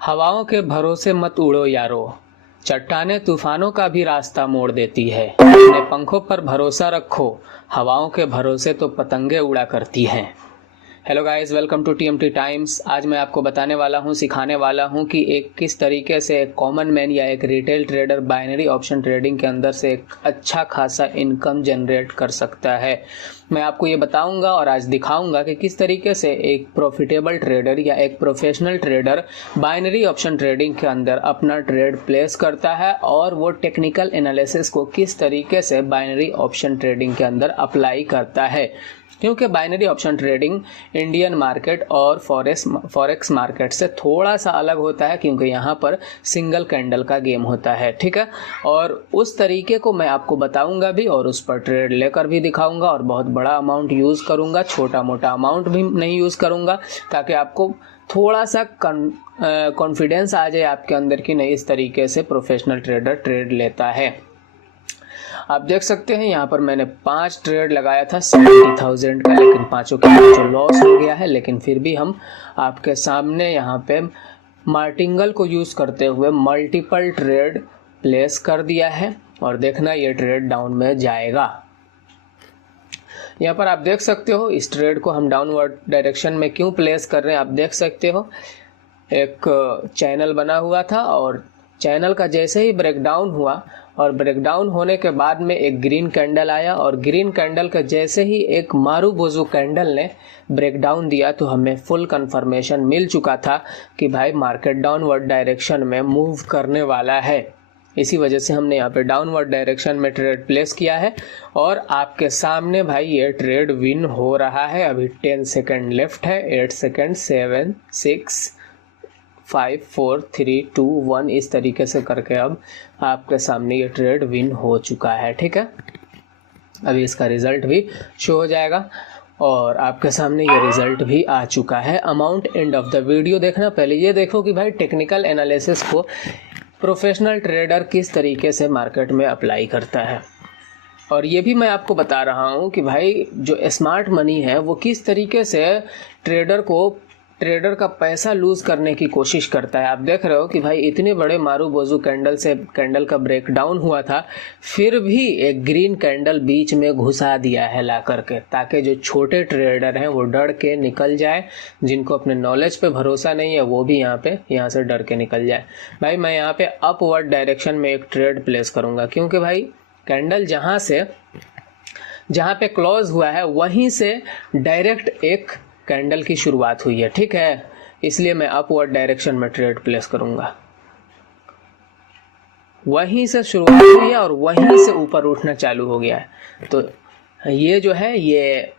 हवाओं के भरोसे मत उड़ो यारो, चट्टानें तूफानों का भी रास्ता मोड़ देती है। अपने पंखों पर भरोसा रखो, हवाओं के भरोसे तो पतंगे उड़ा करती हैं। Hello guys, welcome to TMT Times. आज मैं आपको बताने वाला हूं, सिखाने वाला हूं कि एक किस तरीके से एक कॉमन मैन या एक retail trader binary option trading के अंदर से एक अच्छा खासा इनकम जनरेट कर सकता है। मैं आपको ये बताऊंगा और आज दिखाऊंगा कि किस तरीके से एक प्रॉफिटेबल ट्रेडर या एक professional trader binary option trading के अंदर अपना ट्रेड प्लेस करता है और वो टेक्निकल एनालिसिस को किस तरीके से बाइनरी ऑप्शन ट्रेडिंग के अंदर अप्लाई करता है। क्योंकि binary option trading Indian market और फॉरेक्स मार्केट से थोड़ा सा अलग होता है, क्योंकि यहाँ पर सिंगल कैंडल का गेम होता है, ठीक है। और उस तरीके को मैं आपको बताऊंगा भी और उस पर ट्रेड लेकर भी दिखाऊंगा और बहुत बड़ा अमाउंट यूज़ करूंगा, छोटा मोटा अमाउंट भी नहीं यूज़ करूंगा, ताकि आपको थोड़ा सा कॉन्फिडेंस आ जाए आपके अंदर कि नहीं, इस तरीके से प्रोफेशनल ट्रेडर ट्रेड लेता है। आप देख सकते हैं यहाँ पर मैंने 5 ट्रेड लगाया था 70,000 का, लेकिन पांचों के पांचों लॉस हो गया है। लेकिन फिर भी हम आपके सामने यहाँ पे मार्टिंगल को यूज़ करते हुए मल्टीपल ट्रेड प्लेस कर दिया है और देखना ये ट्रेड डाउन में जाएगा। यहाँ पर आप देख सकते हो इस ट्रेड को हम डाउनवर्ड डायरेक्शन में क्यों प्लेस कर रहे हैं। आप देख सकते हो एक चैनल बना हुआ था और चैनल का जैसे ही ब्रेकडाउन हुआ और ब्रेकडाउन होने के बाद में एक ग्रीन कैंडल आया और ग्रीन कैंडल का जैसे ही एक मारूबोजू कैंडल ने ब्रेकडाउन दिया तो हमें फुल कंफर्मेशन मिल चुका था कि भाई मार्केट डाउनवर्ड डायरेक्शन में मूव करने वाला है। इसी वजह से हमने यहाँ पे डाउनवर्ड डायरेक्शन में ट्रेड प्लेस किया है और आपके सामने भाई ये ट्रेड विन हो रहा है। अभी 10 सेकेंड लेफ्ट है, 8 सेकेंड, 7, 6, 5, 4, 3, 2, 1 इस तरीके से करके अब आपके सामने ये ट्रेड विन हो चुका है, ठीक है। अभी इसका रिजल्ट भी शो हो जाएगा और आपके सामने ये रिजल्ट भी आ चुका है। Amount end of the video देखना, पहले ये देखो कि भाई टेक्निकल एनालिसिस को प्रोफेशनल ट्रेडर किस तरीके से मार्केट में अप्लाई करता है। और ये भी मैं आपको बता रहा हूँ कि भाई जो स्मार्ट मनी है वो किस तरीके से ट्रेडर का पैसा लूज करने की कोशिश करता है। आप देख रहे हो कि भाई इतने बड़े मारूबोजू कैंडल से कैंडल का ब्रेकडाउन हुआ था, फिर भी एक ग्रीन कैंडल बीच में घुसा दिया है ला करके, ताकि जो छोटे ट्रेडर हैं वो डर के निकल जाए, जिनको अपने नॉलेज पे भरोसा नहीं है वो भी यहाँ से डर के निकल जाए। भाई मैं यहाँ पे अपवर्ड डायरेक्शन में एक ट्रेड प्लेस करूँगा, क्योंकि भाई कैंडल जहाँ पे क्लोज हुआ है वहीं से डायरेक्ट एक कैंडल की शुरुआत हुई है, ठीक है। इसलिए मैं अपवर्ड डायरेक्शन में ट्रेड प्लेस करूंगा। वहीं से शुरुआत हुई है और वहीं से ऊपर उठना चालू हो गया है। तो ये जो है ये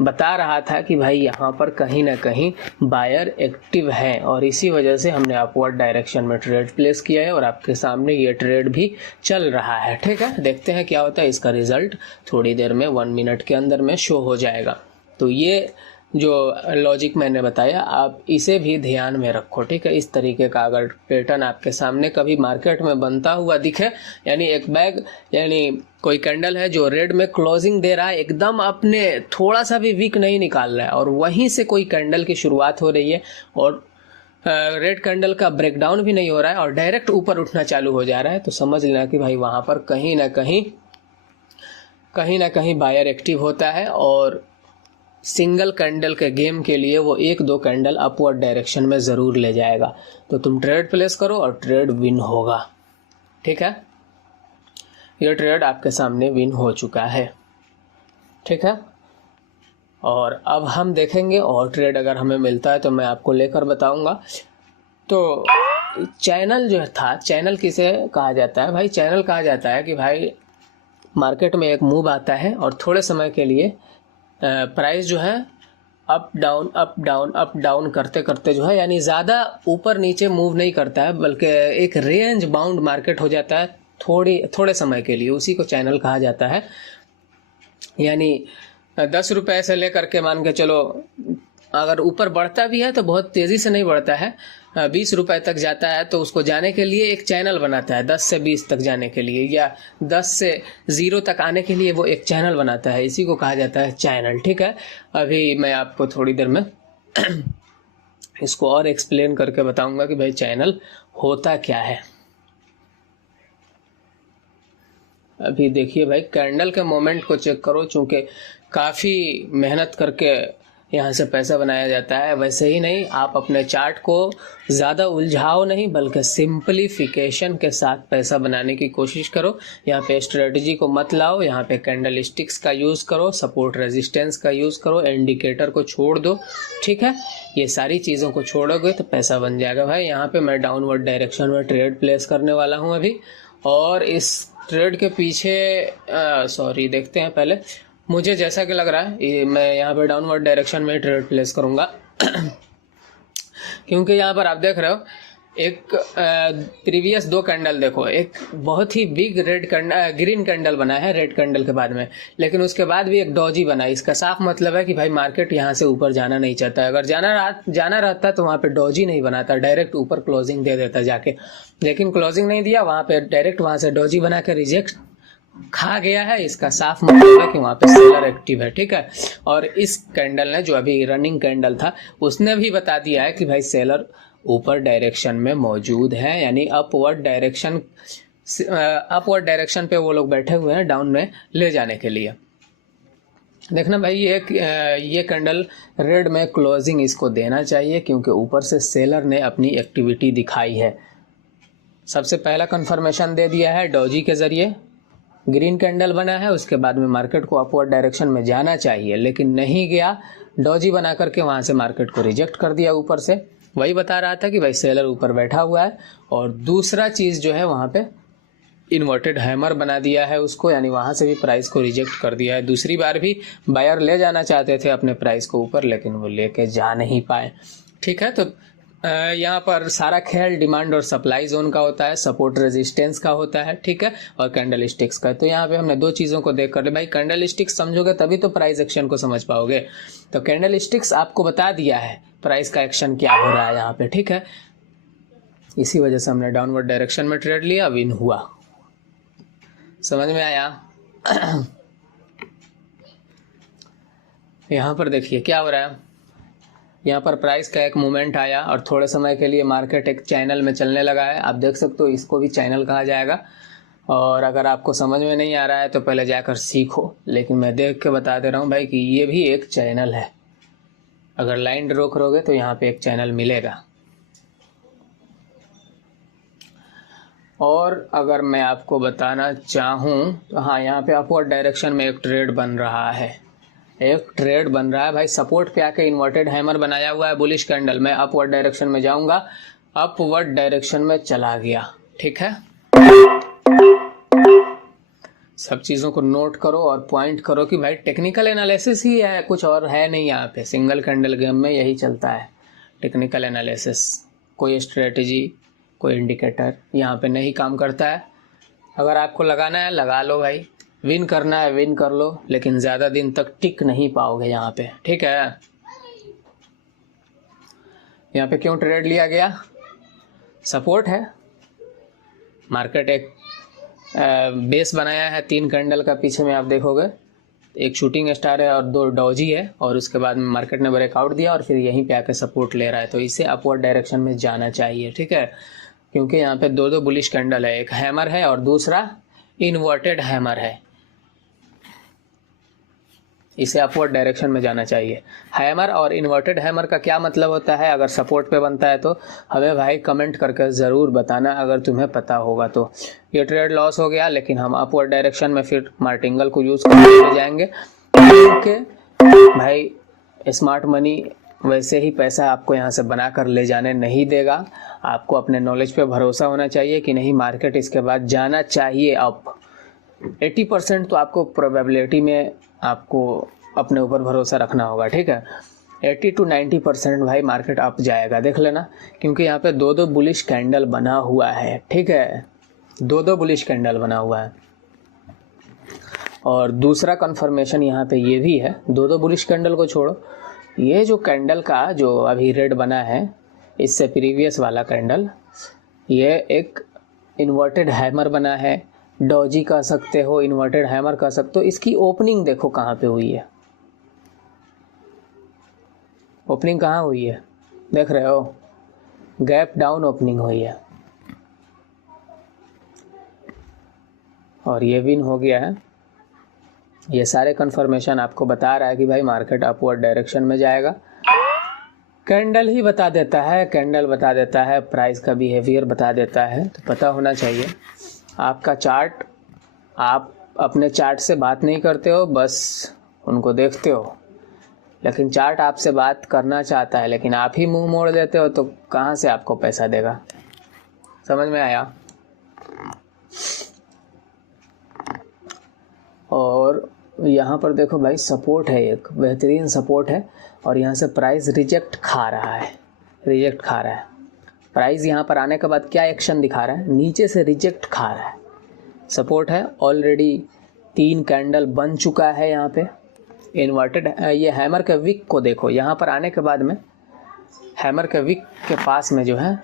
बता रहा था कि भाई यहाँ पर कहीं ना कहीं बायर एक्टिव है और इसी वजह से हमने अपवर्ड डायरेक्शन में ट्रेड प्लेस किया है और आपके सामने ये ट्रेड भी चल रहा है, ठीक है। देखते हैं क्या होता है। इसका रिजल्ट थोड़ी देर में 1 मिनट के अंदर में शो हो जाएगा। तो ये जो लॉजिक मैंने बताया आप इसे भी ध्यान में रखो, ठीक है। इस तरीके का अगर पैटर्न आपके सामने कभी मार्केट में बनता हुआ दिखे, यानी कोई कैंडल है जो रेड में क्लोजिंग दे रहा है, एकदम अपने थोड़ा सा भी वीक नहीं निकाल रहा है और वहीं से कोई कैंडल की शुरुआत हो रही है और रेड कैंडल का ब्रेकडाउन भी नहीं हो रहा है और डायरेक्ट ऊपर उठना चालू हो जा रहा है, तो समझ लेना कि भाई वहाँ पर कहीं ना कहीं बायर एक्टिव होता है और सिंगल कैंडल के गेम के लिए वो 1-2 कैंडल अपवर्ड डायरेक्शन में ज़रूर ले जाएगा। तो तुम ट्रेड प्लेस करो और ट्रेड विन होगा, ठीक है। ये ट्रेड आपके सामने विन हो चुका है, ठीक है। और अब हम देखेंगे और ट्रेड अगर हमें मिलता है तो मैं आपको लेकर बताऊंगा। तो चैनल जो था, चैनल किसे कहा जाता है भाई? चैनल कहा जाता है कि भाई मार्केट में एक मूव आता है और थोड़े समय के लिए प्राइस जो है अप डाउन करते करते जो है, यानी ज़्यादा ऊपर नीचे मूव नहीं करता है, बल्कि एक रेंज बाउंड मार्केट हो जाता है थोड़े समय के लिए। उसी को चैनल कहा जाता है। यानी 10 रुपये से लेकर के मान के चलो, अगर ऊपर बढ़ता भी है तो बहुत तेज़ी से नहीं बढ़ता है, 20 रुपए तक जाता है तो उसको जाने के लिए एक चैनल बनाता है, 10 से 20 तक जाने के लिए या 10 से 0 तक आने के लिए वो एक चैनल बनाता है। इसी को कहा जाता है चैनल, ठीक है। अभी मैं आपको थोड़ी देर में इसको और एक्सप्लेन करके बताऊंगा कि भाई चैनल होता क्या है। अभी देखिए भाई कैंडल के मोमेंट को चेक करो, चूंकि काफ़ी मेहनत करके यहाँ से पैसा बनाया जाता है। वैसे ही नहीं, आप अपने चार्ट को ज़्यादा उलझाओ नहीं, बल्कि सिंपलीफिकेशन के साथ पैसा बनाने की कोशिश करो। यहाँ पे स्ट्रेटजी को मत लाओ, यहाँ पे कैंडल स्टिक्स का यूज़ करो, सपोर्ट रेजिस्टेंस का यूज़ करो, इंडिकेटर को छोड़ दो, ठीक है। ये सारी चीज़ों को छोड़ोगे तो पैसा बन जाएगा भाई। यहाँ पे मैं डाउनवर्ड डायरेक्शन में ट्रेड प्लेस करने वाला हूँ अभी, और इस ट्रेड के पीछे सॉरी देखते हैं पहले। मुझे जैसा कि लग रहा है मैं यहाँ पे डाउनवर्ड डायरेक्शन में ट्रेड प्लेस करूँगा क्योंकि यहाँ पर आप देख रहे हो एक प्रीवियस 2 कैंडल देखो, एक बहुत ही बिग ग्रीन कैंडल बना है रेड कैंडल के बाद में, लेकिन उसके बाद भी एक डॉजी बना है। इसका साफ मतलब है कि भाई मार्केट यहाँ से ऊपर जाना नहीं चाहता है। अगर जाना रहता तो वहाँ पे डॉजी नहीं बनाता, डायरेक्ट ऊपर क्लोजिंग दे देता जाके, लेकिन क्लोजिंग नहीं दिया, वहाँ पे डायरेक्ट वहाँ से डॉजी बना के रिजेक्ट खा गया है। इसका साफ मतलब है कि वहाँ पे सेलर एक्टिव है, ठीक है। और इस कैंडल ने, जो अभी रनिंग कैंडल था, उसने भी बता दिया है कि भाई सेलर ऊपर डायरेक्शन में मौजूद है, यानी अपवर्ड डायरेक्शन पे वो लोग बैठे हुए हैं डाउन में ले जाने के लिए। देखना भाई ये कैंडल रेड में क्लोजिंग इसको देना चाहिए, क्योंकि ऊपर से सेलर ने अपनी एक्टिविटी दिखाई है। सबसे पहला कंफर्मेशन दे दिया है डॉजी के जरिए, ग्रीन कैंडल बना है, उसके बाद में मार्केट को अपवर्ड डायरेक्शन में जाना चाहिए, लेकिन नहीं गया, डॉजी बना करके वहाँ से मार्केट को रिजेक्ट कर दिया ऊपर से। वही बता रहा था कि भाई सेलर ऊपर बैठा हुआ है। और दूसरा चीज़ जो है, वहाँ पे इन्वर्टेड हैमर बना दिया है उसको, यानी वहाँ से भी प्राइस को रिजेक्ट कर दिया है। दूसरी बार भी बायर ले जाना चाहते थे अपने प्राइस को ऊपर, लेकिन वो लेके जा नहीं पाए, ठीक है। तो यहाँ पर सारा खेल डिमांड और सप्लाई जोन का होता है, सपोर्ट रेजिस्टेंस का होता है, ठीक है, और कैंडल स्टिक्स का। तो यहाँ पे हमने 2 चीज़ों को देख कर ले भाई, कैंडल स्टिक्स समझोगे तभी तो प्राइस एक्शन को समझ पाओगे। तो कैंडल स्टिक्स आपको बता दिया है प्राइस का एक्शन क्या हो रहा है यहाँ पे, ठीक है। इसी वजह से हमने डाउनवर्ड डायरेक्शन में ट्रेड लिया, विन हुआ। समझ में आया? यहाँ पर देखिए क्या हो रहा है, यहाँ पर प्राइस का एक मूवमेंट आया और थोड़े समय के लिए मार्केट एक चैनल में चलने लगा है। आप देख सकते हो, इसको भी चैनल कहा जाएगा। और अगर आपको समझ में नहीं आ रहा है तो पहले जाकर सीखो, लेकिन मैं देख के बता दे रहा हूँ भाई कि ये भी एक चैनल है। अगर लाइन ड्रॉ करोगे तो यहाँ पे एक चैनल मिलेगा। और अगर मैं आपको बताना चाहूँ तो हाँ, यहाँ पे अपवर्ड डायरेक्शन में एक ट्रेड बन रहा है, भाई। सपोर्ट पे आके इन्वर्टेड हैमर बनाया हुआ है बुलिश कैंडल में, अपवर्ड डायरेक्शन में जाऊंगा, अपवर्ड डायरेक्शन में चला गया, ठीक है। सब चीज़ों को नोट करो और पॉइंट करो कि भाई टेक्निकल एनालिसिस ही है, कुछ और है नहीं। यहाँ पे सिंगल कैंडल गेम में यही चलता है, टेक्निकल एनालिसिस। कोई स्ट्रेटजी, कोई इंडिकेटर यहाँ पे नहीं काम करता है। अगर आपको लगाना है लगा लो भाई, विन करना है विन कर लो, लेकिन ज़्यादा दिन तक टिक नहीं पाओगे यहाँ पे, ठीक है। यहाँ पे क्यों ट्रेड लिया गया? सपोर्ट है, मार्केट एक बेस बनाया है 3 कैंडल का, पीछे में आप देखोगे एक शूटिंग स्टार है और 2 डॉजी है, और उसके बाद में मार्केट ने ब्रेकआउट दिया और फिर यहीं पे आके सपोर्ट ले रहा है। तो इसे अपवर्ड डायरेक्शन में जाना चाहिए, ठीक है, क्योंकि यहाँ पे 2 बुलिश कैंडल है, एक हैमर है और दूसरा इन्वर्टेड हैमर है। इसे अपवर्ड डायरेक्शन में जाना चाहिए। हैमर और इन्वर्टेड हैमर का क्या मतलब होता है, अगर सपोर्ट पे बनता है तो हमें भाई कमेंट करके ज़रूर बताना, अगर तुम्हें पता होगा तो। ये ट्रेड लॉस हो गया, लेकिन हम अपवर्ड डायरेक्शन में फिर मार्टिंगल को यूज़ करते जाएंगे, क्योंकि भाई स्मार्ट मनी वैसे ही पैसा आपको यहाँ से बना कर ले जाने नहीं देगा। आपको अपने नॉलेज पे भरोसा होना चाहिए कि नहीं, मार्केट इसके बाद जाना चाहिए अप। 80% तो आपको प्रोबेबिलिटी में आपको अपने ऊपर भरोसा रखना होगा, ठीक है। 80 to 90% भाई मार्केट अप जाएगा, देख लेना, क्योंकि यहाँ पे 2 बुलिश कैंडल बना हुआ है, ठीक है, 2 बुलिश कैंडल बना हुआ है। और दूसरा कंफर्मेशन यहाँ पे ये भी है, 2 बुलिश कैंडल को छोड़ो, ये जो कैंडल का जो अभी रेड बना है, इससे प्रीवियस वाला कैंडल, ये एक इन्वर्टेड हैमर बना है, डॉजी कह सकते हो, इन्वर्टेड हैमर कह सकते हो। इसकी ओपनिंग देखो कहाँ पे हुई है, ओपनिंग कहाँ हुई है, देख रहे हो, गैप डाउन ओपनिंग हुई है और ये विन हो गया है। ये सारे कंफर्मेशन आपको बता रहा है कि भाई मार्केट अपवर्ड डायरेक्शन में जाएगा। कैंडल ही बता देता है, कैंडल बता देता है, प्राइस का बिहेवियर बता देता है, तो पता होना चाहिए। आपका चार्ट, आप अपने चार्ट से बात नहीं करते हो, बस उनको देखते हो, लेकिन चार्ट आपसे बात करना चाहता है, लेकिन आप ही मुंह मोड़ देते हो, तो कहाँ से आपको पैसा देगा। समझ में आया। और यहाँ पर देखो भाई, सपोर्ट है, एक बेहतरीन सपोर्ट है और यहाँ से प्राइस रिजेक्ट खा रहा है, रिजेक्ट खा रहा है। प्राइस यहाँ पर आने के बाद क्या एक्शन दिखा रहा है, नीचे से रिजेक्ट खा रहा है। सपोर्ट है, ऑलरेडी 3 कैंडल बन चुका है यहाँ पे इन्वर्टेड। ये हैमर के विक को देखो, यहाँ पर आने के बाद में हैमर के विक के पास में जो है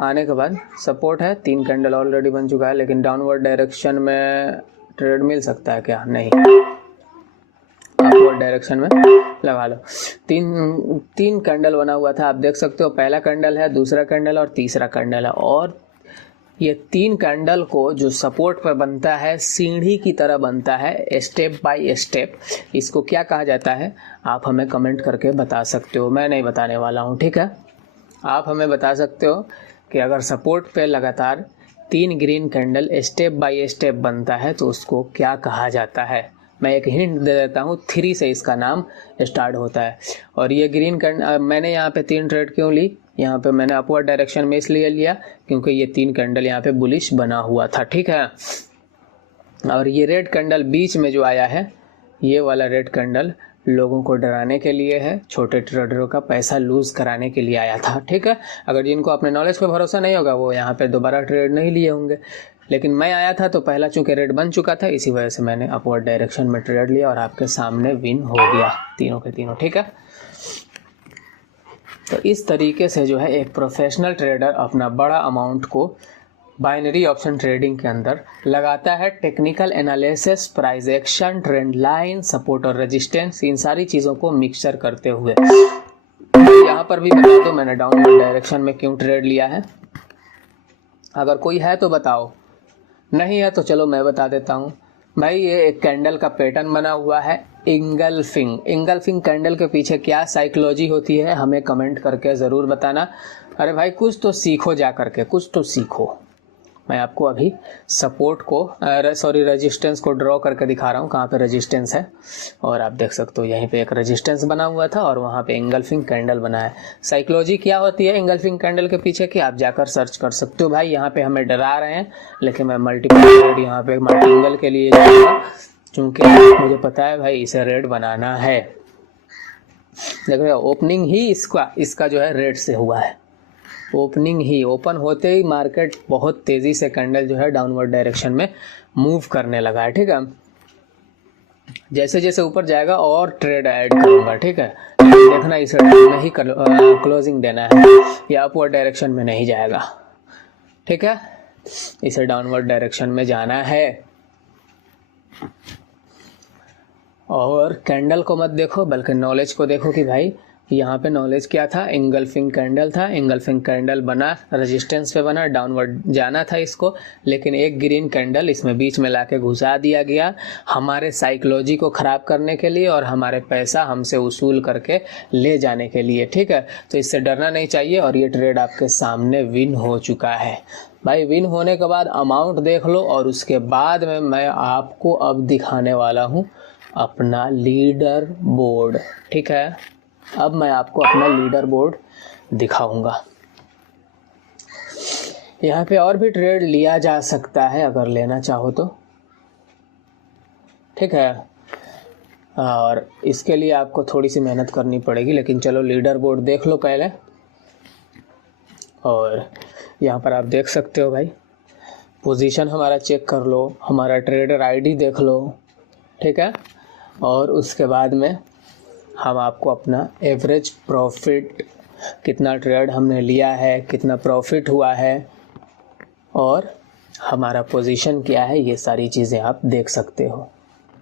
आने के बाद सपोर्ट है, 3 कैंडल ऑलरेडी बन चुका है, लेकिन डाउनवर्ड डायरेक्शन में ट्रेड मिल सकता है क्या? नहीं, अपवर्ड डायरेक्शन में लगा लो। 3 कैंडल बना हुआ था, आप देख सकते हो, पहला कैंडल है, दूसरा कैंडल और तीसरा कैंडल है। और ये 3 कैंडल को जो सपोर्ट पर बनता है, सीढ़ी की तरह बनता है, स्टेप बाय स्टेप। इसको क्या कहा जाता है, आप हमें कमेंट करके बता सकते हो, मैं नहीं बताने वाला हूँ, ठीक है। आप हमें बता सकते हो कि अगर सपोर्ट पे लगातार 3 green candle step by step बनता है तो उसको क्या कहा जाता है। मैं एक हिंट दे देता हूँ, 3 से इसका नाम स्टार्ट होता है। और ये ग्रीन कैंडल मैंने यहाँ पे 3 ट्रेड क्यों ली, यहाँ पे मैंने अपवर्ड डायरेक्शन में इसलिए लिया क्योंकि ये 3 कैंडल यहाँ पे बुलिश बना हुआ था, ठीक है। और ये रेड कैंडल बीच में जो आया है, ये वाला रेड कैंडल लोगों को डराने के लिए है, छोटे ट्रेडरों का पैसा लूज कराने के लिए आया था, ठीक है। अगर जिनको अपने नॉलेज पे भरोसा नहीं होगा वो यहाँ पे दोबारा ट्रेड नहीं लिए होंगे, लेकिन मैं आया था तो पहला चूंकि रेड बन चुका था, इसी वजह से मैंने अपवर्ड डायरेक्शन में ट्रेड लिया और आपके सामने विन हो गया तीनों के तीनों, ठीक है। तो इस तरीके से जो है एक प्रोफेशनल ट्रेडर अपना बड़ा अमाउंट को बाइनरी ऑप्शन ट्रेडिंग के अंदर लगाता है। Technical analysis, price action, trend line, support और रेजिस्टेंस, इन सारी चीज़ों को मिक्सचर करते हुए। यहाँ पर भी बता दो मैंने डाउनवर्ड डायरेक्शन में क्यों ट्रेड लिया है। अगर कोई है तो बताओ, नहीं है तो चलो मैं बता देता हूँ। भाई ये एक कैंडल का पैटर्न बना हुआ है, इंगल्फिंग कैंडल के पीछे क्या साइकोलॉजी होती है हमें कमेंट करके ज़रूर बताना। अरे भाई कुछ तो सीखो, जा करके कुछ तो सीखो। मैं आपको अभी सपोर्ट को रेजिस्टेंस को ड्रॉ करके दिखा रहा हूँ, कहाँ पे रेजिस्टेंस है। और आप देख सकते हो यहीं पे एक रेजिस्टेंस बना हुआ था और वहाँ पे इंगल्फिंग कैंडल बना है। साइकोलॉजी क्या होती है इंगल्फिंग कैंडल के पीछे की आप जाकर सर्च कर सकते हो। भाई यहाँ पे हमें डरा रहे हैं, लेकिन मैं मल्टीपल ट्रेड यहाँ पे मार्टिंगल के लिए जाऊँगा, क्योंकि मुझे पता है भाई इसे रेड बनाना है। देख रहे हो, ओपनिंग ही इसका जो है रेड से हुआ है। ओपनिंग ही, ओपन होते ही मार्केट बहुत तेज़ी से कैंडल जो है डाउनवर्ड डायरेक्शन में मूव करने लगा है, ठीक है। जैसे जैसे ऊपर जाएगा और ट्रेड ऐड करूँगा, ठीक है। देखना इसे नहीं क्लोजिंग देना है, या अपवर्ड डायरेक्शन में नहीं जाएगा, ठीक है। इसे डाउनवर्ड डायरेक्शन में जाना है। और कैंडल को मत देखो बल्कि नॉलेज को देखो कि भाई यहाँ पे नॉलेज क्या था, इंगल्फिंग कैंडल था, इंगल्फिंग कैंडल बना, रेजिस्टेंस पे बना, डाउनवर्ड जाना था इसको, लेकिन एक ग्रीन कैंडल इसमें बीच में लाके घुसा दिया गया हमारे साइकोलॉजी को ख़राब करने के लिए और हमारे पैसा हमसे वसूल करके ले जाने के लिए, ठीक है। तो इससे डरना नहीं चाहिए। और ये ट्रेड आपके सामने विन हो चुका है भाई। विन होने के बाद अमाउंट देख लो और उसके बाद में मैं आपको अब दिखाने वाला हूँ अपना लीडर बोर्ड, ठीक है। अब मैं आपको अपना लीडर बोर्ड दिखाऊंगा। यहाँ पे और भी ट्रेड लिया जा सकता है अगर लेना चाहो तो, ठीक है। और इसके लिए आपको थोड़ी सी मेहनत करनी पड़ेगी, लेकिन चलो लीडर बोर्ड देख लो पहले। और यहाँ पर आप देख सकते हो भाई, पोजीशन हमारा चेक कर लो, हमारा ट्रेडर आईडी देख लो, ठीक है। और उसके बाद में हम आपको अपना एवरेज प्रॉफिट, कितना ट्रेड हमने लिया है, कितना प्रॉफिट हुआ है और हमारा पोजीशन क्या है, ये सारी चीज़ें आप देख सकते हो।